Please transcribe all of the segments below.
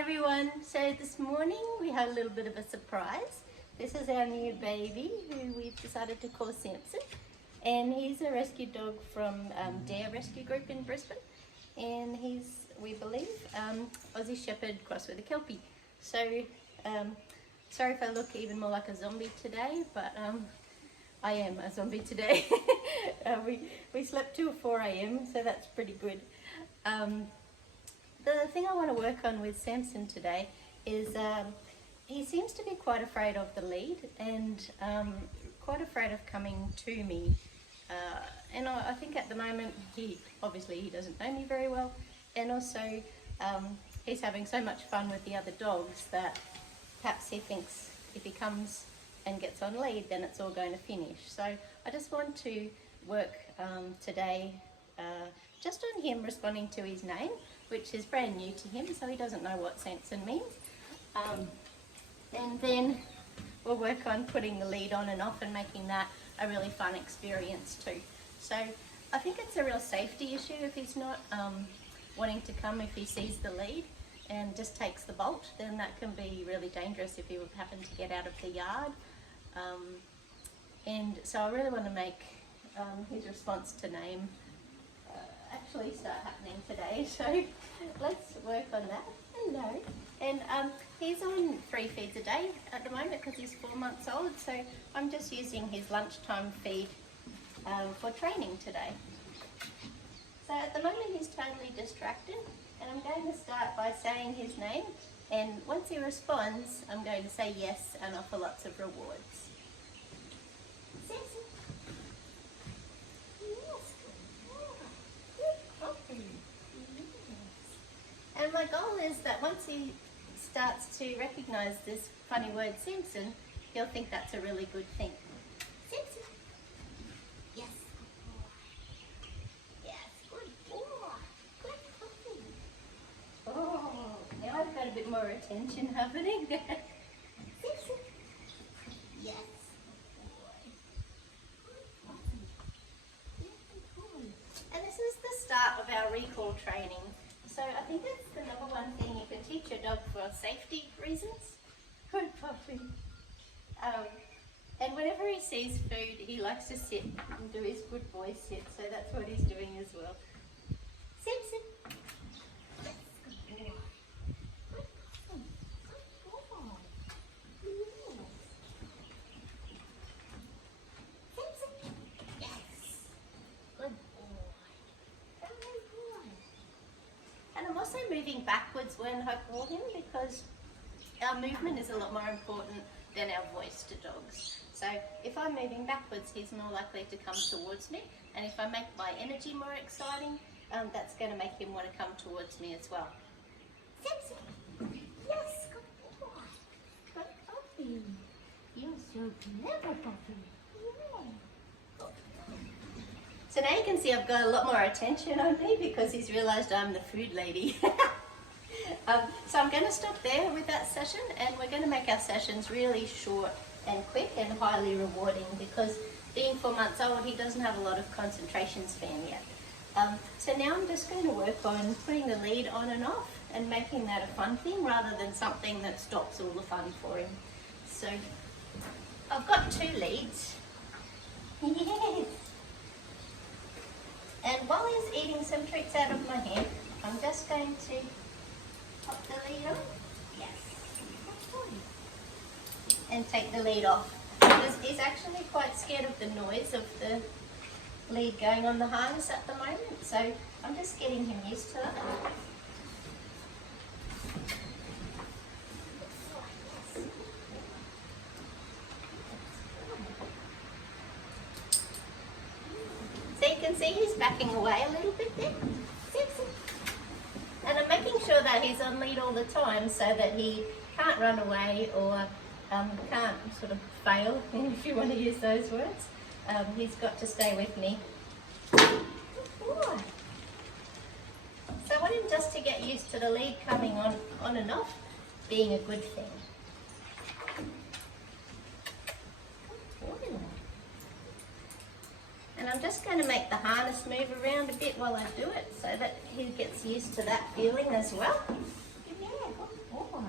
everyone, so this morning we had a little bit of a surprise. This is our new baby who we've decided to call Sampson, and he's a rescue dog from Dare Rescue Group in Brisbane, and he's, we believe, Aussie Shepherd crossed with a Kelpie. So sorry if I look even more like a zombie today, but I am a zombie today. we slept till 4 AM, so that's pretty good. The thing I want to work on with Sampson today is he seems to be quite afraid of the lead and quite afraid of coming to me. And I think at the moment he doesn't know me very well, and also he's having so much fun with the other dogs that perhaps he thinks if he comes and gets on lead then it's all going to finish. So I just want to work today just on him responding to his name, which is brand new to him, so he doesn't know what Sampson means. And then we'll work on putting the lead on and off and making that a really fun experience too. So I think it's a real safety issue if he's not wanting to come if he sees the lead and just takes the bolt. Then that can be really dangerous if he would happen to get out of the yard. And so I really want to make his response to name actually start happening today, so let's work on that. Hello. And he's on 3 feeds a day at the moment because he's 4 months old, so I'm just using his lunchtime feed for training today. So at the moment he's totally distracted, and I'm going to start by saying his name, and once he responds I'm going to say yes and offer lots of rewards. And my goal is that once he starts to recognise this funny word Sampson, he'll think that's a really good thing. Sampson. Yes, good boy. Yes, good boy. Good puppy. Oh, now I've got a bit more attention happening. Sampson. Yes, good boy. And this is the start of our recall training. So I think that's the number one thing you can teach your dog for safety reasons. Good puppy. And whenever he sees food, he likes to sit and do his good boy sit. So that's what he's doing as well. Sampson. Yes, good boy. Good puppy. Good boy. Yes. Sampson. Yes. Good boy. And I'm also moving backwards when I call him because our movement is a lot more important than our voice to dogs. So if I'm moving backwards, he's more likely to come towards me. And if I make my energy more exciting, that's going to make him want to come towards me as well. Sampson. Yes, good boy. Good puppy. You're so clever, puppy. Yeah. So now you can see I've got a lot more attention on me because he's realised I'm the food lady. So I'm going to stop there with that session, and we're going to make our sessions really short and quick and highly rewarding because being 4 months old, he doesn't have a lot of concentration span yet. So now I'm just going to work on putting the lead on and off and making that a fun thing rather than something that stops all the fun for him. So I've got 2 leads. Yes. And while he's eating some treats out of my hand, I'm just going to pop the lead on. Yes. And take the lead off. Because he's actually quite scared of the noise of the lead going on the harness at the moment. So I'm just getting him used to that. So you can see he's backing away a little bit there. And I'm making sure that he's on lead all the time so that he can't run away or can't sort of fail, if you want to use those words. He's got to stay with me. Good. So I want him just to get used to the lead coming on and off being a good thing. And I'm just going to make the harness move around a bit while I do it so that he gets used to that feeling as well. Yeah, boy.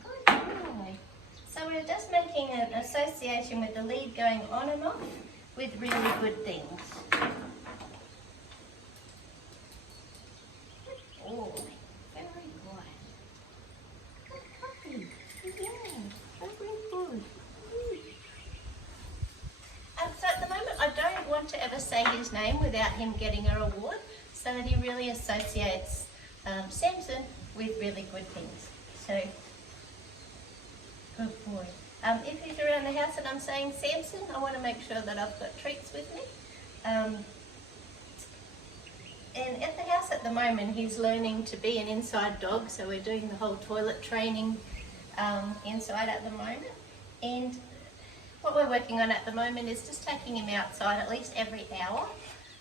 Good boy. So we're just making an association with the lead going on and off with really good things. Oh, very good. Good puppy. Yeah, very good. So at the moment I don't want to ever say his name without him getting a reward, so that he really associates Sampson with really good things. So, good boy. If he's around the house and I'm saying Sampson, I want to make sure that I've got treats with me. And at the house at the moment, he's learning to be an inside dog, so we're doing the whole toilet training inside at the moment. And what we're working on at the moment is just taking him outside at least every hour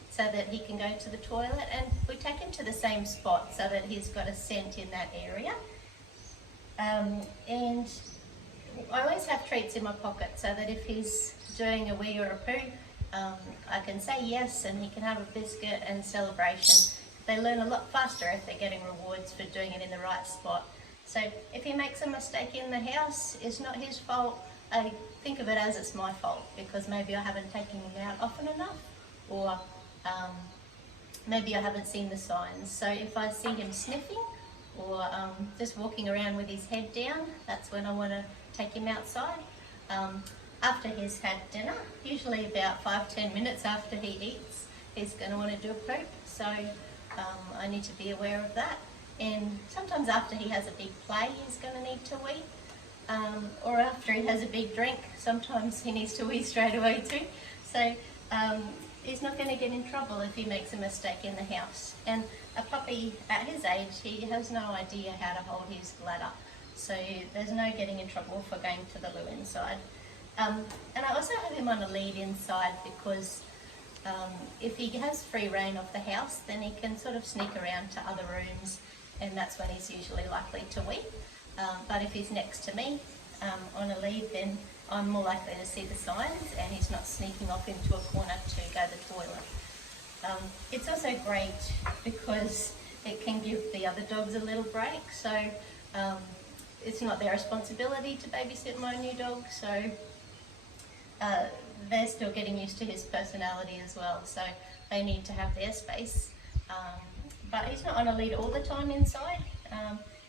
so that he can go to the toilet, and we take him to the same spot so that he's got a scent in that area. And I always have treats in my pocket so that if he's doing a wee or a poo, I can say yes and he can have a biscuit and celebration. They learn a lot faster if they're getting rewards for doing it in the right spot. So if he makes a mistake in the house, it's not his fault. I think of it as it's my fault because maybe I haven't taken him out often enough, or maybe I haven't seen the signs. So if I see him sniffing or just walking around with his head down, that's when I want to take him outside. After he's had dinner, usually about 5-10 minutes after he eats, he's going to want to do a poop, so I need to be aware of that. And sometimes after he has a big play, he's going to need to wee. Or after he has a big drink, sometimes he needs to wee straight away too. So he's not going to get in trouble if he makes a mistake in the house. And a puppy at his age, he has no idea how to hold his bladder. So there's no getting in trouble for going to the loo inside. And I also have him on a lead inside because if he has free reign of the house, then he can sort of sneak around to other rooms, and that's when he's usually likely to wee. But if he's next to me on a lead, then I'm more likely to see the signs and he's not sneaking off into a corner to go to the toilet. It's also great because it can give the other dogs a little break. So it's not their responsibility to babysit my new dog. So they're still getting used to his personality as well. So they need to have their space. But he's not on a lead all the time inside.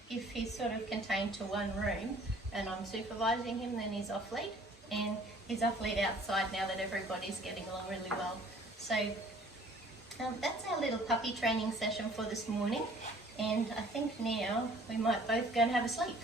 If he's sort of contained to one room and I'm supervising him, then he's off lead. And he's off lead outside now that everybody's getting along really well. So that's our little puppy training session for this morning. And I think now we might both go and have a sleep.